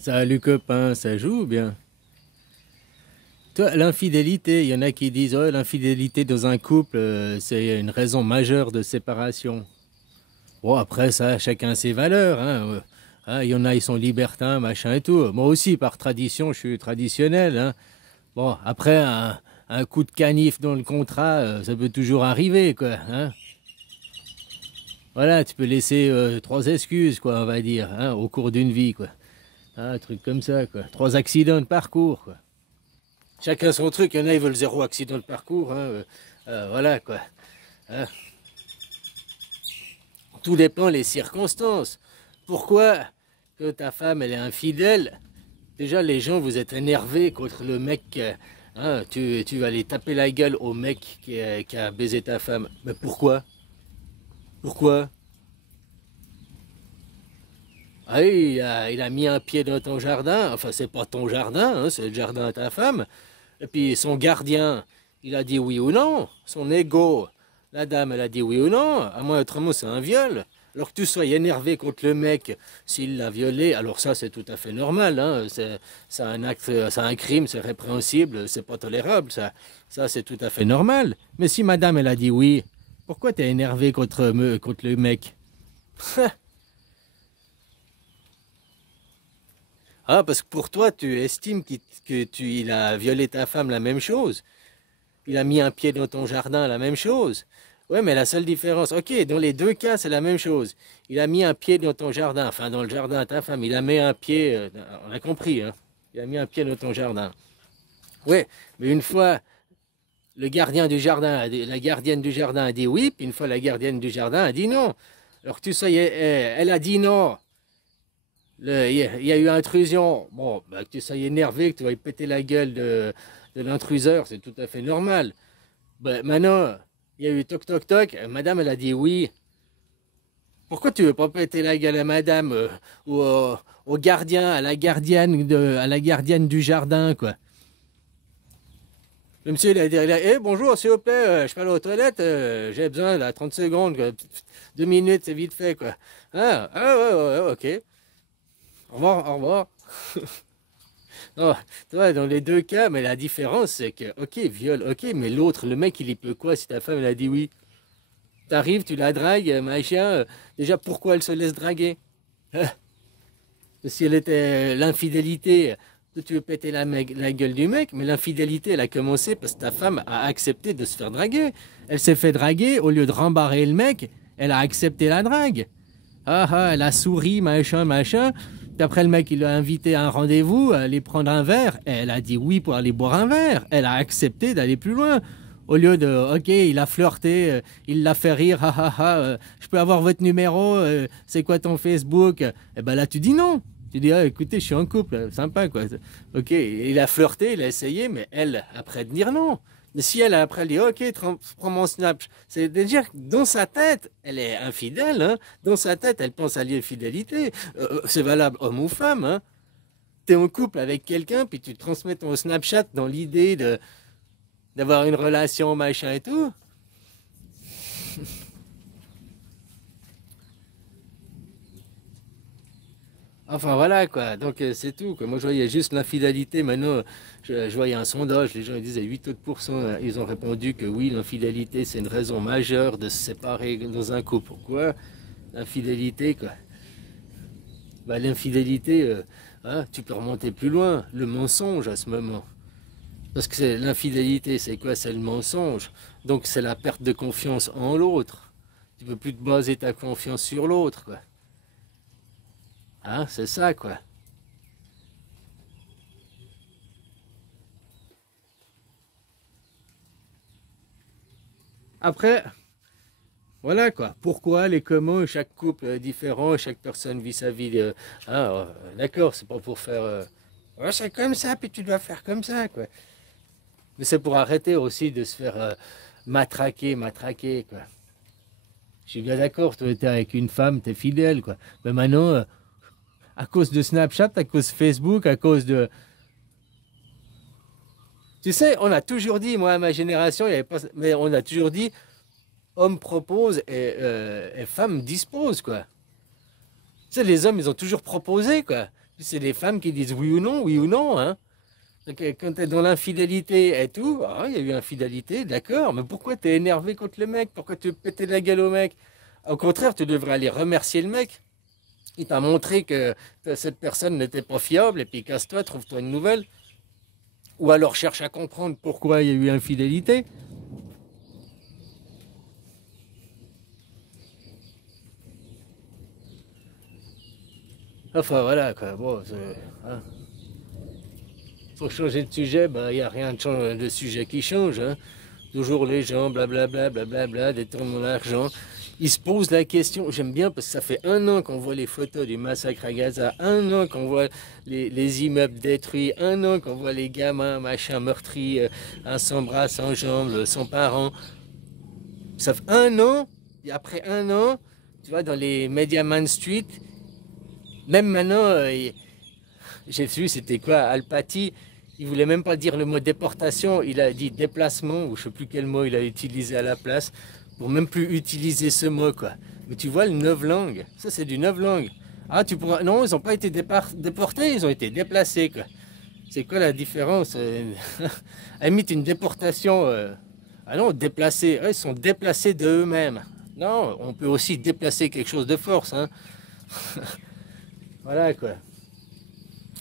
Salut copain, ça joue bien. Toi, l'infidélité, il y en a qui disent oh, l'infidélité dans un couple, c'est une raison majeure de séparation. Bon, après ça, chacun ses valeurs. Hein. Il y en a, ils sont libertins, machin et tout. Moi aussi, par tradition, je suis traditionnel. Hein. Bon, après, un coup de canif dans le contrat, ça peut toujours arriver, quoi. Hein. Voilà, tu peux laisser trois excuses, quoi, on va dire, hein, au cours d'une vie, quoi. Un truc comme ça, quoi. Trois accidents de parcours, quoi. Chacun son truc, il y en a, ils veulent zéro accident de parcours, hein, voilà quoi. Hein. Tout dépend des circonstances. Pourquoi que ta femme elle est infidèle? Déjà les gens vous êtes énervés contre le mec, hein, tu vas aller taper la gueule au mec qui a baisé ta femme. Mais pourquoi? Pourquoi? Ah oui, il a mis un pied dans ton jardin, enfin c'est pas ton jardin, hein, c'est le jardin de ta femme. Et puis son gardien, il a dit oui ou non. Son ego, la dame, elle a dit oui ou non. À moins autrement, c'est un viol. Alors que tu sois énervé contre le mec s'il l'a violé, alors ça c'est tout à fait normal. Hein. C'est un acte, c'est un crime, c'est répréhensible, c'est pas tolérable. Ça c'est tout à fait normal. Mais si madame elle a dit oui, pourquoi t'es énervé contre le mec? Ah, parce que pour toi, tu estimes il a violé ta femme la même chose. Il a mis un pied dans ton jardin, la même chose. Ouais, mais la seule différence, ok, dans les deux cas, c'est la même chose. Il a mis un pied dans ton jardin, enfin dans le jardin de ta femme, il a mis un pied, on a compris, hein. Il a mis un pied dans ton jardin. Ouais, mais une fois, le gardien du jardin, la gardienne du jardin a dit oui, puis une fois, la gardienne du jardin a dit non. Alors tu sais, elle a dit non. Il y a eu intrusion. Bon, bah, que tu sois énervé, que tu vas péter la gueule de l'intruseur, c'est tout à fait normal. Ben, maintenant, il y a eu toc toc toc, madame elle a dit oui. Pourquoi tu veux pas péter la gueule à madame ou au gardien, à la gardienne du jardin, quoi. Le monsieur il a dit eh, bonjour, s'il vous plaît, je peux aller aux toilettes, j'ai besoin là, 30 secondes, quoi. 2 minutes, c'est vite fait, quoi. Ouais, ouais, ouais, ok. Au revoir, au revoir. Non, tu vois, dans les deux cas, mais la différence c'est que, ok, viol, ok, mais l'autre, le mec, il y peut quoi si ta femme elle a dit oui? T'arrives, tu la dragues, machin. Déjà, pourquoi elle se laisse draguer? Hein. Si elle était l'infidélité, toi, tu veux péter la gueule du mec, mais l'infidélité, elle a commencé parce que ta femme a accepté de se faire draguer. Elle s'est fait draguer, au lieu de rembarrer le mec, elle a accepté la drague. Ah ah, elle a souri, machin, machin. Puis après, le mec, il l'a invité à un rendez-vous, à aller prendre un verre. Et elle a dit oui pour aller boire un verre. Elle a accepté d'aller plus loin. Au lieu de, ok, il a flirté, il l'a fait rire, ha ha ha, je peux avoir votre numéro, c'est quoi ton Facebook? Et ben là, tu dis non. Tu dis, ah, écoutez, je suis en couple, sympa quoi. Ok, il a flirté, il a essayé, mais elle, après, de dire non. Mais si elle, après, elle dit, ok, prends mon Snap, c'est-à-dire que dans sa tête, elle est infidèle, hein. Dans sa tête, elle pense à l'infidélité. C'est valable homme ou femme, hein. T'es en couple avec quelqu'un, puis tu transmets ton Snapchat dans l'idée d'avoir une relation, machin et tout. Enfin voilà quoi, donc c'est tout quoi. Moi je voyais juste l'infidélité, maintenant je voyais un sondage, les gens ils disaient 8 autres pourcents, ils ont répondu que oui, l'infidélité c'est une raison majeure de se séparer dans un couple. Pourquoi? L'infidélité quoi. Bah, l'infidélité, hein, tu peux remonter plus loin, le mensonge à ce moment. Parce que l'infidélité c'est quoi? C'est le mensonge. Donc c'est la perte de confiance en l'autre. Tu peux plus te baser ta confiance sur l'autre quoi. Hein, c'est ça quoi. Après, voilà quoi. Pourquoi, les comment, chaque couple est différent, chaque personne vit sa vie. D'accord, c'est pas pour faire. Ouais, c'est comme ça, puis tu dois faire comme ça, quoi. Mais c'est pour arrêter aussi de se faire matraquer, quoi. Je suis bien d'accord, toi, t'es avec une femme, t'es fidèle, quoi. Mais maintenant, à cause de Snapchat, à cause de Facebook, à cause de. Tu sais, on a toujours dit, moi, à ma génération, il y avait pas. Mais on a toujours dit, homme propose et femme dispose, quoi. Tu sais, les hommes, ils ont toujours proposé, quoi. C'est les femmes qui disent oui ou non, hein. Donc, quand tu es dans l'infidélité et tout, ah, il y a eu infidélité, d'accord, mais pourquoi tu es énervé contre le mec? Pourquoi tu pétais la gueule au mec? Au contraire, tu devrais aller remercier le mec. Il t'a montré que cette personne n'était pas fiable, et puis casse-toi, trouve-toi une nouvelle. Ou alors cherche à comprendre pourquoi il y a eu infidélité. Enfin voilà quoi, bon, hein. Faut changer de sujet, bah, il n'y a rien de sujet qui change, hein. Toujours les gens, blablabla, blablabla, détournent l'argent. Ils se posent la question, j'aime bien parce que ça fait 1 an qu'on voit les photos du massacre à Gaza, 1 an qu'on voit les immeubles détruits, 1 an qu'on voit les gamins, machin, meurtris, sans bras, sans jambes, sans parents. Ça fait 1 an, et après 1 an, tu vois, dans les médias Main Street, même maintenant, j'ai vu, c'était quoi, Al-Pati, il voulait même pas dire le mot déportation, il a dit déplacement, ou je sais plus quel mot il a utilisé à la place, pour même plus utiliser ce mot, quoi. Mais tu vois, le novlangue, ça c'est du novlangue. Ah, tu pourras... Non, ils n'ont pas été déportés, ils ont été déplacés, quoi. C'est quoi la différence? À la limite, une déportation... Ah non, déplacés, ils sont déplacés de eux-mêmes. Non, on peut aussi déplacer quelque chose de force, hein. Voilà, quoi.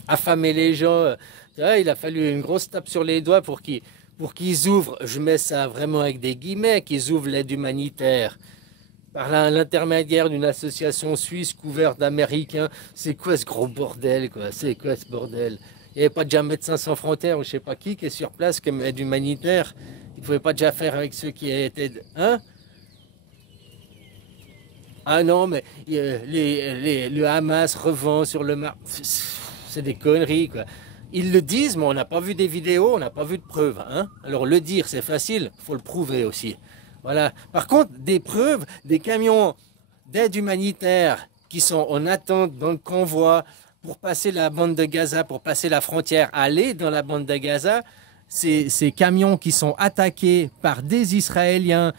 Affamer les gens. Il a fallu une grosse tape sur les doigts pour qu'ils ouvrent, je mets ça vraiment avec des guillemets, qu'ils ouvrent l'aide humanitaire par l'intermédiaire d'une association suisse couverte d'Américains. C'est quoi ce gros bordel, quoi? C'est quoi ce bordel? Il n'y avait pas déjà Médecins sans frontières ou je sais pas qui est sur place comme aide humanitaire. Il ne pouvait pas déjà faire avec ceux qui étaient... Hein? Ah non, mais le Hamas revend sur le marché. C'est des conneries, quoi. Ils le disent, mais on n'a pas vu des vidéos, on n'a pas vu de preuves, hein. Alors le dire, c'est facile, il faut le prouver aussi. Voilà. Par contre, des preuves, des camions d'aide humanitaire qui sont en attente dans le convoi pour passer la bande de Gaza, pour passer la frontière, aller dans la bande de Gaza, ces camions qui sont attaqués par des Israéliens,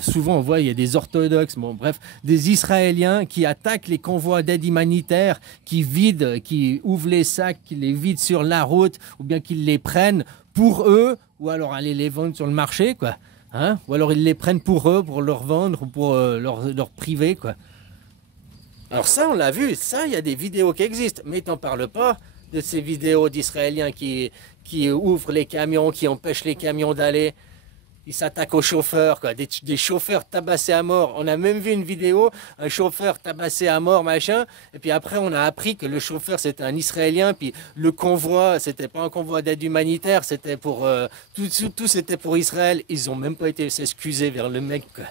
souvent on voit il y a des orthodoxes, bon bref, des Israéliens qui attaquent les convois d'aide humanitaire, qui ouvrent les sacs, qui les vident sur la route, ou bien qu'ils les prennent pour eux, ou alors aller les vendre sur le marché, quoi. Hein? Ou alors ils les prennent pour eux, pour leur vendre, ou pour leur priver, quoi. Alors ça, on l'a vu, ça, il y a des vidéos qui existent, mais t'en parles pas de ces vidéos d'Israéliens qui ouvrent les camions, qui empêchent les camions d'aller. Ils s'attaquent aux chauffeurs, quoi. Des chauffeurs tabassés à mort. On a même vu une vidéo, un chauffeur tabassé à mort, machin. Et puis après, on a appris que le chauffeur, c'était un Israélien. Puis le convoi, c'était pas un convoi d'aide humanitaire, c'était pour... tout c'était pour Israël. Ils ont même pas été s'excuser vers le mec, quoi.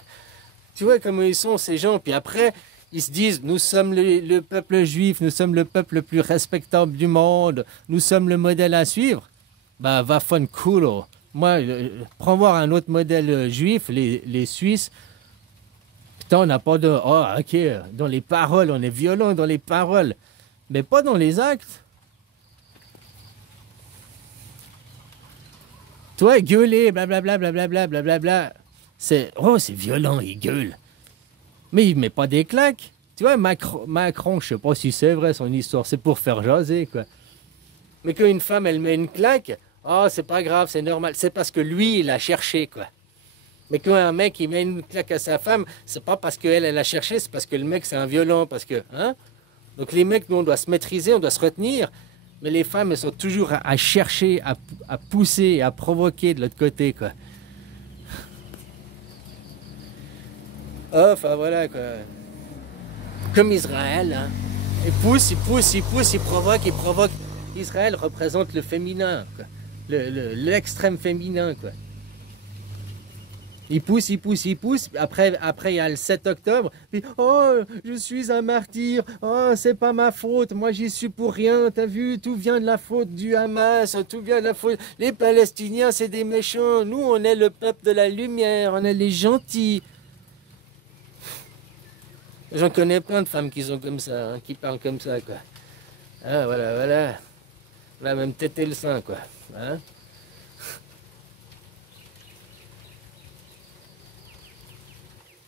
Tu vois comment ils sont, ces gens. Puis après, ils se disent, nous sommes le peuple juif, nous sommes le peuple le plus respectable du monde, nous sommes le modèle à suivre. Bah, va fun culo. Moi, prends voir un autre modèle juif, les Suisses. Putain, on n'a pas de... Oh, ok, dans les paroles, on est violent dans les paroles, mais pas dans les actes. Toi, gueuler, blablabla, blablabla, blablabla, c'est violent, il gueule. Mais il met pas des claques. Tu vois, Macron, je sais pas si c'est vrai son histoire, c'est pour faire jaser, quoi. Mais quand une femme, elle met une claque, oh, c'est pas grave, c'est normal. C'est parce que lui, il a cherché, quoi. Mais quand un mec, il met une claque à sa femme, c'est pas parce qu'elle, elle a cherché, c'est parce que le mec, c'est un violent, parce que, hein. Donc les mecs, nous, on doit se maîtriser, on doit se retenir. Mais les femmes, elles sont toujours à chercher, à pousser, à provoquer de l'autre côté, quoi. Enfin, voilà, quoi. Comme Israël, hein. Il pousse, il pousse, il pousse, il provoque, il provoque. Israël représente le féminin, quoi. L'extrême féminin, quoi. Il pousse, il pousse, il pousse. Après, il y a le 7 octobre. Puis, oh, je suis un martyr. Oh, c'est pas ma faute. Moi, j'y suis pour rien. T'as vu, tout vient de la faute du Hamas. Tout vient de la faute. Les Palestiniens, c'est des méchants. Nous, on est le peuple de la lumière. On est les gentils. J'en connais plein de femmes qui sont comme ça, hein, qui parlent comme ça, quoi. Ah, voilà, voilà. Là, même têter le sein, quoi. Hein?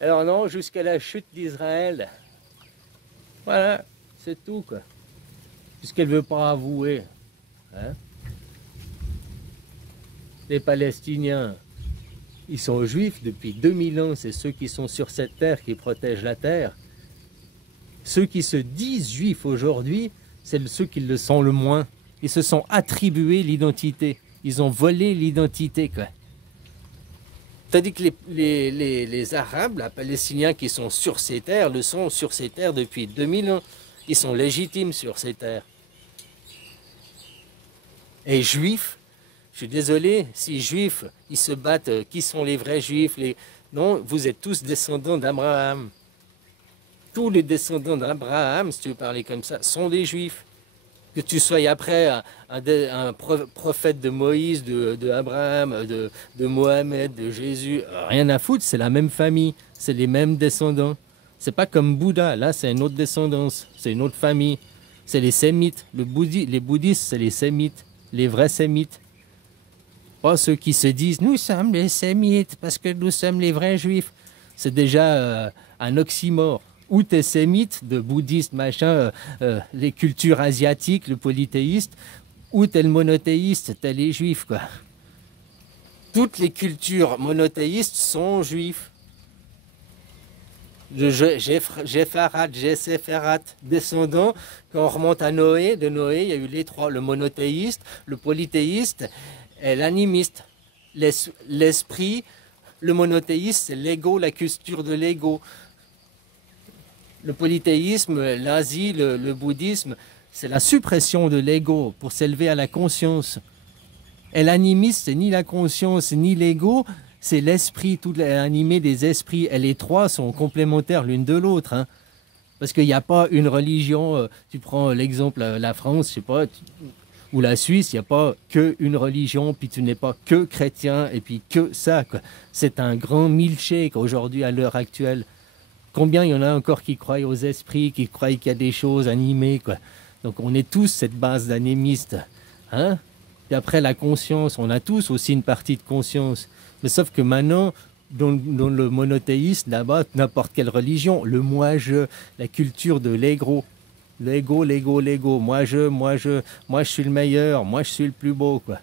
Alors non, jusqu'à la chute d'Israël. Voilà, c'est tout, quoi. puisqu'elle ne veut pas avouer. Hein? Les Palestiniens, ils sont juifs depuis 2000 ans, c'est ceux qui sont sur cette terre qui protègent la terre. Ceux qui se disent juifs aujourd'hui, c'est ceux qui le sont le moins. Ils se sont attribués l'identité. Ils ont volé l'identité, quoi. Tandis que les Arabes, les Palestiniens qui sont sur ces terres, le sont sur ces terres depuis 2000 ans. Ils sont légitimes sur ces terres. Et juifs, je suis désolé, si juifs, ils se battent, qui sont les vrais juifs Non, vous êtes tous descendants d'Abraham. Tous les descendants d'Abraham, si tu veux parler comme ça, sont des juifs. Que tu sois après un prophète de Moïse, de Abraham, de Mohamed, de Jésus, rien à foutre, c'est la même famille, c'est les mêmes descendants. C'est pas comme Bouddha, là c'est une autre descendance, c'est une autre famille. C'est les sémites, les bouddhistes c'est les sémites, les vrais sémites. Pas ceux qui se disent nous sommes les sémites parce que nous sommes les vrais juifs. C'est déjà un oxymore. Ou t'es sémite, de bouddhiste, machin, les cultures asiatiques, le polythéiste, ou t'es le monothéiste, t'es les juifs, quoi. Toutes les cultures monothéistes sont juifs. Jépharat, descendant, quand on remonte à Noé, de Noé, il y a eu les trois, le monothéiste, le polythéiste et l'animiste. L'esprit, le monothéiste, c'est l'ego, la culture de l'ego. Le polythéisme, l'Asie, le bouddhisme, c'est la suppression de l'ego pour s'élever à la conscience. Et l'animiste, c'est ni la conscience ni l'ego, c'est l'esprit, tout animé des esprits. Et les trois sont complémentaires l'une de l'autre. Hein. Parce qu'il n'y a pas une religion, tu prends l'exemple, la France, je sais pas, ou la Suisse, il n'y a pas qu'une religion, puis tu n'es pas que chrétien, et puis que ça. C'est un grand milkshake aujourd'hui, à l'heure actuelle. Combien il y en a encore qui croient aux esprits, qui croient qu'il y a des choses animées, quoi. Donc on est tous cette base d'anémistes. Hein? Et après la conscience, on a tous aussi une partie de conscience. Mais sauf que maintenant, dans le monothéisme, là-bas, n'importe quelle religion, le moi-je, la culture de l'ego. L'ego. Moi je suis le meilleur, moi je suis le plus beau, quoi.